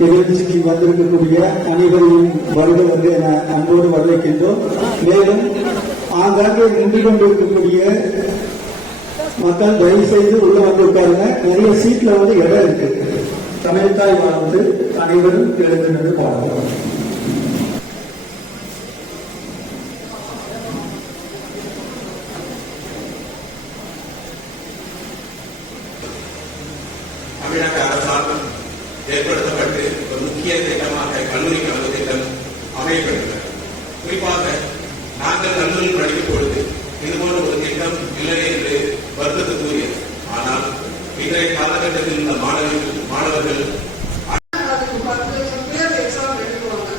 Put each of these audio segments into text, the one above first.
நிகழ்ச்சிக்கு வந்திருக்கக்கூடிய அனைவரையும் வருக வந்து என அன்போடு வரவேற்கின்றோம். மேலும் ஆங்காங்கே நின்று கொண்டிருக்கக்கூடிய மக்கள் தயவு செய்து உள்ள வந்து உட்காருங்க. நிறைய சீட்ல வந்து இடம் இருக்கு. தமிழ்தாய் வாழ்ந்து அனைவரும் எழுந்து நின்று பாடுவோம் தமிழக ஏற்படுத்தப்பட்டு ஒரு முக்கிய திட்டமாக கல்லூரி கல்வி திட்டம் அமையப்பட்டுள்ளது குறிப்பாக நாங்கள் கல்லூரியில் படிக்கும் பொழுது இதுபோன்ற ஒரு திட்டம் இல்லை என்று வருத்தத்துக்குரியது ஆனால் இன்றைய காலகட்டத்தில் உள்ள மாணவர்கள் மாணவர்கள் அதுக்கு பத்து லட்சம் பேர் எக்ஸாம் எழுதுவாங்க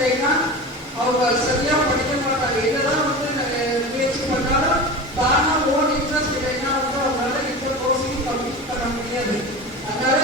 பசங்களுக்கு அவங்க சரியா படிக்க மாட்டாங்க. என்னதான் வந்து முயற்சி பண்ணாலும் தானா ஓன் இன்ட்ரெஸ்ட் இல்லைன்னா வந்து அவங்களால இந்த கோர்ஸையும் கம்ப்ளீட் பண்ண முடியாது. அதனால